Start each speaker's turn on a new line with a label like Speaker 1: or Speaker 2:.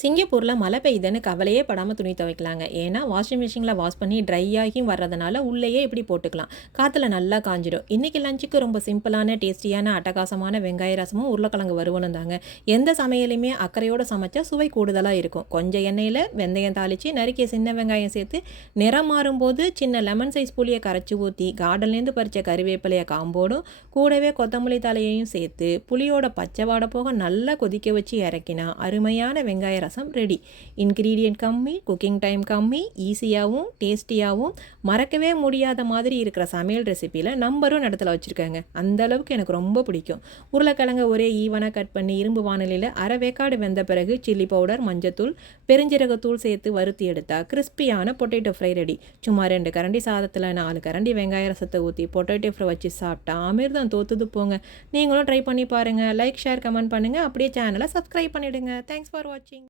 Speaker 1: சிங்கப்பூரில் மழை பெய்யுதுன்னு கவலையே படாமல் துணி துவைக்கலாங்க. ஏன்னா வாஷிங் மிஷினில் வாஷ் பண்ணி ட்ரை ஆகியும் வர்றதுனால உள்ளேயே இப்படி போட்டுக்கலாம். காற்றுல நல்லா காஞ்சிடும். இன்றைக்கி லஞ்சுக்கு ரொம்ப சிம்பிளான டேஸ்டியான அட்டகாசமான வெங்காய ரசமும் உருளைக்கிழங்கு வறுவலும் தாங்க. எந்த சமையலையுமே அக்கறையோடு சமைச்சா சுவை கூடுதலாக இருக்கும். கொஞ்சம் எண்ணெயில் வெந்தயம் தாளித்து நறுக்கிய சின்ன வெங்காயம் சேர்த்து நிறம் மாறும்போது சின்ன லெமன் சைஸ் புளியை கரைச்சி ஊற்றி கார்டன்லேருந்து பறித்த கறிவேப்பிலையை காம்போடும் கூடவே கொத்தமல்லி தலையையும் சேர்த்து புளியோட பச்சை வாடை போக நல்லா கொதிக்க வச்சு இறக்கினா அருமையான வெங்காய ரசம் ரெடி. இன்க்ரீடியன்ட் கம்மி குக்கிங் டைம் கம்மி ஈஸியாகவும் டேஸ்டியாகவும் மறக்கவே முடியாத மாதிரி இருக்கிற சமையல் ரெசிப்பியில் நம்பரும் இடத்துல வச்சுருக்காங்க. அந்த அளவுக்கு எனக்கு ரொம்ப பிடிக்கும். உருளைக்கிழங்க ஒரே ஈவனாக கட் பண்ணி இரும்பு வானிலையில் அரை வேக்காடு வெந்த பிறகு சில்லி பவுடர் மஞ்சத்தூள் பெருஞ்சீரகத்தூள் சேர்த்து வறுத்தி எடுத்தால் கிறிஸ்பியான பொட்டேட்டோ ஃப்ரை ரெடி சும்மா ரெண்டு கரண்டி சாதத்தில் நாலு கரண்டி வெங்காய ரசத்தை ஊற்றி பொட்டேட்டோ ஃப்ரை வச்சு சாப்பிட்டா அமிர்தம் தோத்துது போங்க. நீங்களும் ட்ரை பண்ணி பாருங்கள் லைக் ஷேர் கமெண்ட் பண்ணுங்கள் அப்படியே சேனலை சப்ஸ்கிரைப் பண்ணிவிடுங்க தேங்க்ஸ் ஃபார் வாட்சிங்